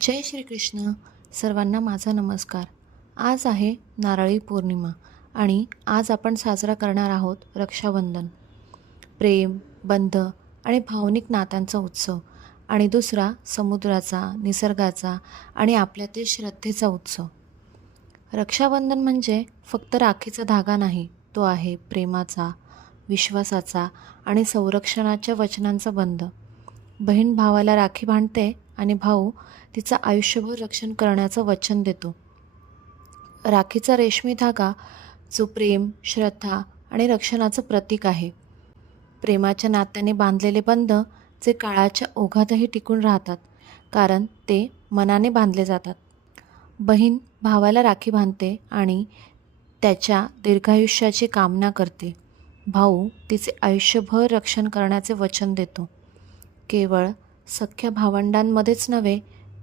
जय श्रीकृष्ण. सर्वांना माझा नमस्कार. आज आहे नारळी पौर्णिमा आणि आज आपण साजरा करणार आहोत रक्षाबंधन. प्रेम बंध आणि भावनिक नात्यांचा उत्सव आणि दुसरा समुद्राचा निसर्गाचा आणि आपल्यातील श्रद्धेचा उत्सव. रक्षाबंधन म्हणजे फक्त राखीचा धागा नाही तो आहे प्रेमाचा विश्वासाचा आणि संरक्षणाच्या वचनांचा बंध. बहीण भावाला राखी बांधते आणि भाऊ तिचं आयुष्यभर रक्षण करण्याचं वचन देतो. राखीचा रेशमी धागा जो प्रेम श्रद्धा आणि रक्षणाचं प्रतीक आहे. प्रेमाच्या नात्याने बांधलेले बंध जे काळाच्या ओघातही टिकून राहतात कारण ते मनाने बांधले जातात. बहीण भावाला राखी बांधते आणि त्याच्या दीर्घायुष्याची कामना करते. भाऊ तिचे आयुष्यभर रक्षण करण्याचे वचन देतो. केवळ सख्ख्या भावंडांमध्येच नव्हे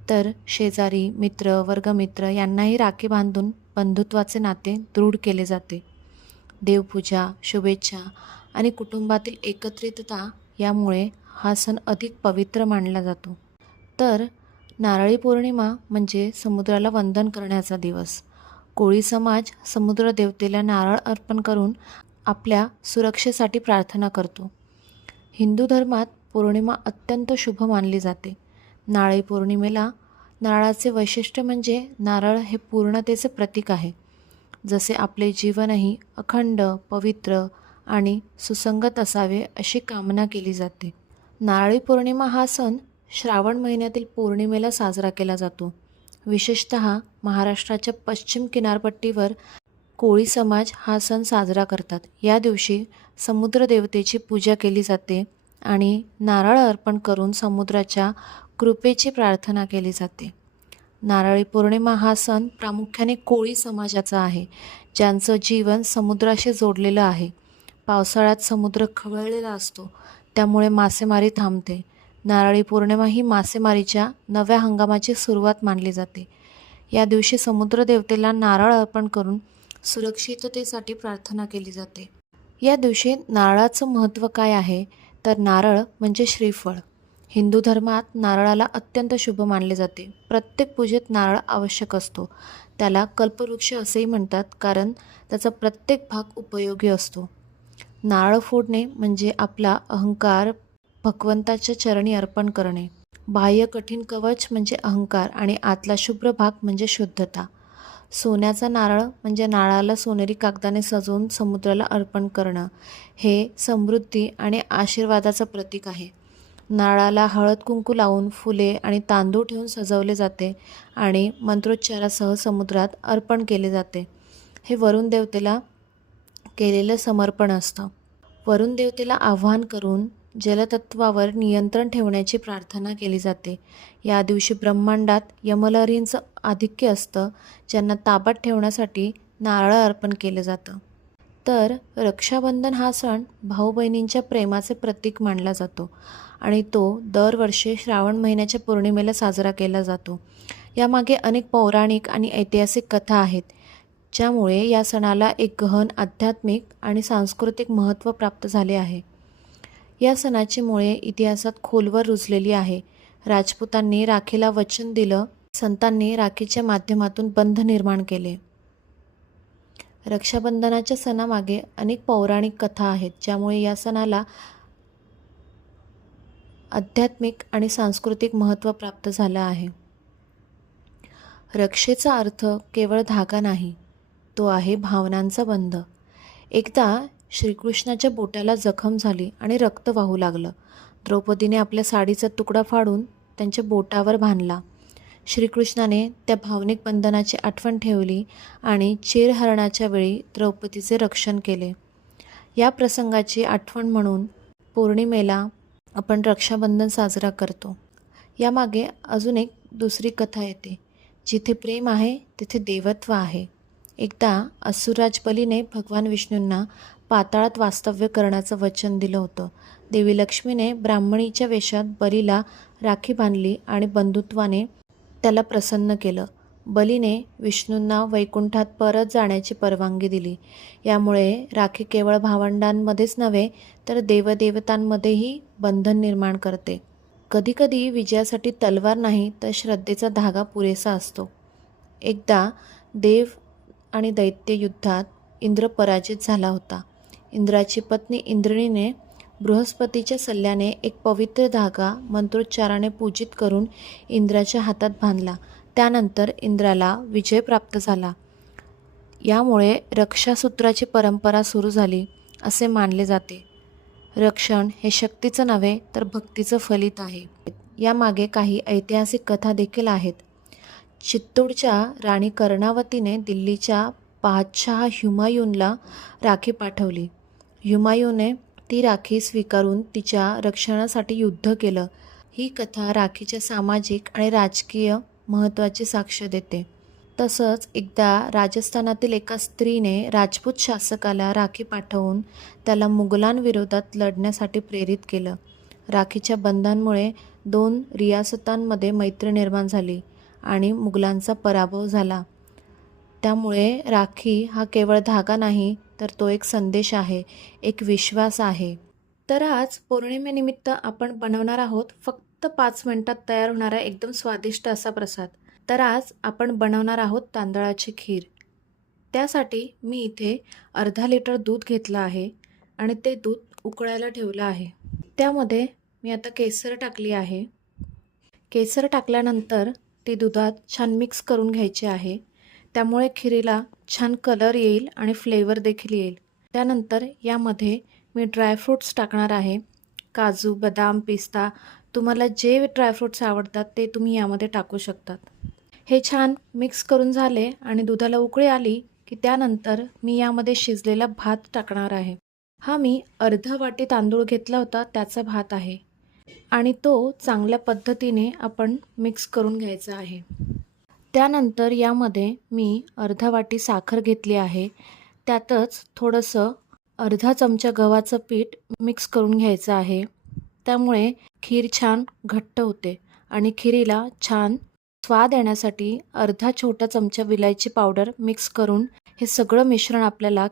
तर शेजारी मित्र वर्गमित्र यांनाही राखी बांधून बंधुत्वाचे नाते दृढ केले जाते. देवपूजा शुभेच्छा आणि कुटुंबातील एकत्रितता यामुळे हा सण अधिक पवित्र मानला जातो. तर नारळी पौर्णिमा म्हणजे समुद्राला वंदन करण्याचा दिवस. कोळी समाज समुद्र देवतेला नारळ अर्पण करून आपल्या सुरक्षेसाठी प्रार्थना करतो. हिंदू धर्मात पौर्णिमा अत्यंत शुभ मानली जाते. नारळी पौर्णिमेला नारळाचे वैशिष्ट्य म्हणजे नारळ हे पूर्णतेचे प्रतीक आहे. जसे आपले जीवनही अखंड पवित्र आणि सुसंगत असावे अशी कामना केली जाते. नारळी पौर्णिमा हा सण श्रावण महिन्यातील पौर्णिमेला साजरा केला जातो. विशेषत महाराष्ट्राच्या पश्चिम किनारपट्टीवर कोळी समाज हा सण साजरा करतात. या दिवशी समुद्रदेवतेची पूजा केली जाते. आणि नारळ अर्पण करून समुद्राच्या कृपेची प्रार्थना केली जाते. नारळी पौर्णिमा हा सण प्रामुख्याने कोळी समाजाचा आहे ज्यांचं जीवन समुद्राशी जोडलेलं आहे. पावसाळ्यात समुद्र खवळलेला असतो त्यामुळे मासेमारी थांबते. नारळी पौर्णिमा ही मासेमारीच्या नव्या हंगामाची सुरुवात मानली जाते. या दिवशी समुद्रदेवतेला नारळ अर्पण करून सुरक्षिततेसाठी प्रार्थना केली जाते. या दिवशी नारळाचं महत्त्व काय आहे? तर नारळ म्हणजे श्रीफळ. हिंदू धर्मात नारळाला अत्यंत शुभ मानले जाते. प्रत्येक पूजेत नारळ आवश्यक असतो. त्याला कल्पवृक्ष असेही म्हणतात कारण त्याचा प्रत्येक भाग उपयोगी असतो. नारळ फोडणे म्हणजे आपला अहंकार भगवंताच्या चरणी अर्पण करणे. बाह्य कठीण कवच म्हणजे अहंकार आणि आतला शुभ्र भाग म्हणजे शुद्धता. सोन्याचा नारळ म्हणजे नारळाला सोनेरी कागदाने सजवून समुद्राला अर्पण करणं हे समृद्धी आणि आशीर्वादाचं प्रतीक आहे. नारळाला हळद कुंकू लावून फुले आणि तांदूळ ठेवून सजवले जाते आणि मंत्रोच्चारासह समुद्रात अर्पण केले जाते. हे वरुण देवतेला केलेलं समर्पण असतं. वरुण देवतेला आव्हान करून जलतत्वावर नियंत्रण ठेवण्याची प्रार्थना केली जाते. या दिवशी ब्रह्मांडात यमलहरींचं आधिक्य असतं ज्यांना ताब्यात ठेवण्यासाठी नारळ अर्पण केलं जातं. तर रक्षाबंधन हा सण भाऊ बहिणींच्या प्रेमाचे प्रतीक मानला जातो आणि तो दरवर्षी श्रावण महिन्याच्या पौर्णिमेला साजरा केला जातो. यामागे अनेक पौराणिक आणि ऐतिहासिक कथा आहेत ज्यामुळे या सणाला एक गहन आध्यात्मिक आणि सांस्कृतिक महत्त्व प्राप्त झाले आहे. या सणाची मुळे इतिहासात खोलवर रुजलेली आहे. राजपुतांनी राखीला वचन दिलं संतांनी राखीच्या माध्यमातून बंध निर्माण केले. रक्षाबंधनाच्या सणामागे अनेक पौराणिक कथा आहेत ज्यामुळे या सणाला आध्यात्मिक आणि सांस्कृतिक महत्त्व प्राप्त झालं आहे. रक्षेचा अर्थ केवळ धागा नाही तो आहे भावनांचा बंध. एकदा श्रीकृष्णाच्या बोटाला जखम झाली आणि रक्त वाहू लागलं. द्रौपदीने आपल्या साडीचा तुकडा फाडून त्यांच्या बोटावर बांधला. श्रीकृष्णाने त्या भावनिक बंधनाची आठवण ठेवली आणि चेरहरणाच्या वेळी द्रौपदीचे रक्षण केले. या प्रसंगाची आठवण म्हणून पौर्णिमेला आपण रक्षाबंधन साजरा करतो. यामागे अजून एक दुसरी कथा येते. जिथे प्रेम आहे तिथे देवत्व आहे. एकदा असुराज बलीने भगवान विष्णूंना पाताळात वास्तव्य करण्याचं वचन दिलं होतं. देवी लक्ष्मीने ब्राह्मणीच्या वेशात बलीला राखी बांधली आणि बंधुत्वाने त्याला प्रसन्न केलं. बलीने विष्णूंना वैकुंठात परत जाण्याची परवानगी दिली. यामुळे राखी केवळ भावंडांमध्येच नव्हे तर देवदेवतांमध्येही बंधन निर्माण करते. कधीकधी विजयासाठी तलवार नाही तर श्रद्धेचा धागा पुरेसा असतो. एकदा देव आणि दैत्य युद्धात इंद्र पराजित झाला होता. इंद्राची पत्नी इंद्रिणीने बृहस्पतीच्या सल्ल्याने एक पवित्र धागा मंत्रोच्चाराने पूजित करून इंद्राच्या हातात बांधला. त्यानंतर इंद्राला विजय प्राप्त झाला. यामुळे रक्षासूत्राची परंपरा सुरू झाली असे मानले जाते. रक्षण हे शक्तीचं नव्हे तर भक्तीचं फलित आहे. यामागे काही ऐतिहासिक कथा देखील आहेत. चित्तूरच्या राणी कर्णावतीने दिल्लीच्या बादशहा हुमायूनला राखी पाठवली. हुमायूने ती राखी स्वीकारून तिच्या रक्षणासाठी युद्ध केलं. ही कथा राखीच्या सामाजिक आणि राजकीय महत्त्वाची साक्ष देते. तसंच एकदा राजस्थानातील एका स्त्रीने राजपूत शासकाला राखी पाठवून त्याला मुघलांविरोधात लढण्यासाठी प्रेरित केलं. राखीच्या बंधांमुळे दोन रियासतांमध्ये मैत्री निर्माण झाली आणि मुघलांचा पराभव झाला. त्यामुळे राखी हा केवळ धागा नाही तर तो एक संदेश आहे एक विश्वास आहे. तर आज पौर्णिमेनिमित्त आपण बनवणार आहोत फक्त पाच मिनटात तयार होणारा एकदम स्वादिष्ट असा प्रसाद. तर आज आपण बनवणार आहोत तांदळाची खीर. त्यासाठी मी इथे अर्धा लिटर दूध घेतलं आहे आणि ते दूध उकळायला ठेवलं आहे. त्यामध्ये मी आता केसर टाकली आहे. केसर टाकल्यानंतर ती दुधात छान मिक्स करून घ्यायची आहे. त्यामुळे खिरीला छान कलर येईल आणि फ्लेवर देखील येईल. त्यानंतर यामध्ये मी ड्रायफ्रूट्स टाकणार आहे. काजू बदाम पिस्ता तुम्हाला जे ड्रायफ्रूट्स आवडतात ते तुम्ही यामध्ये टाकू शकतात. हे छान मिक्स करून झाले आणि दुधाला उकळी आली की त्यानंतर मी यामध्ये शिजलेला भात टाकणार आहे. हा मी अर्धा वाटी तांदूळ घेतला होता त्याचा भात आहे. आणि तो चांगल्या पद्धतीने आपण मिक्स करून घ्यायचा आहे. त्यानंतर यामध्ये मी अर्धा वाटी साखर घेतली आहे. त्यातच थोडंसं अर्धा चमचा गव्हाचं पीठ मिक्स करून घ्यायचं आहे. त्यामुळे खीर छान घट्ट होते आणि खिरीला छान स्वाद येण्यासाठी अर्धा छोटा चमचा विलायची पावडर मिक्स करून हे सगळं मिश्रण आपल्याला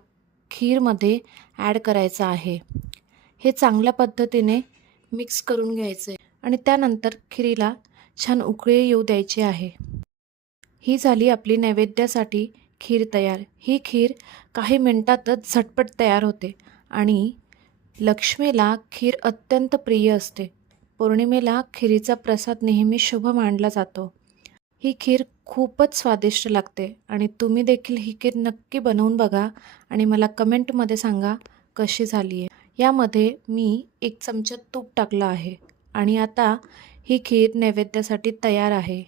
खीरमध्ये ॲड करायचं आहे. हे चांगल्या पद्धतीने मिक्स करून घ्यायचं आहे आणि त्यानंतर खिरीला छान उकळी येऊ द्यायची आहे. ही झाली आपली नैवेद्यासाठी खीर तयार. ही खीर काही मिनटातच झटपट तयार होते आणि लक्ष्मीला खीर अत्यंत प्रिय असते. पौर्णिमेला खिरीचा प्रसाद नेहमी शुभ मानला जातो. ही खीर खूपच स्वादिष्ट लागते आणि तुम्ही देखील ही खीर नक्की बनवून बघा आणि मला कमेंटमध्ये सांगा कशी झाली आहे. यामध्ये मी एक चमचा तूप टाकलं आहे आणि आता ही खीर नैवेद्यासाठी तयार आहे.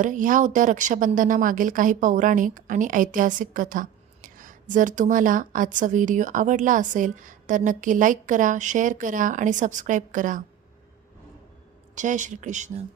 तर ह्या होत्या रक्षाबंधनामागील काही पौराणिक आणि ऐतिहासिक कथा. जर तुम्हाला आजचा व्हिडिओ आवडला असेल तर नक्की लाईक करा शेअर करा आणि सबस्क्राईब करा. जय श्रीकृष्ण.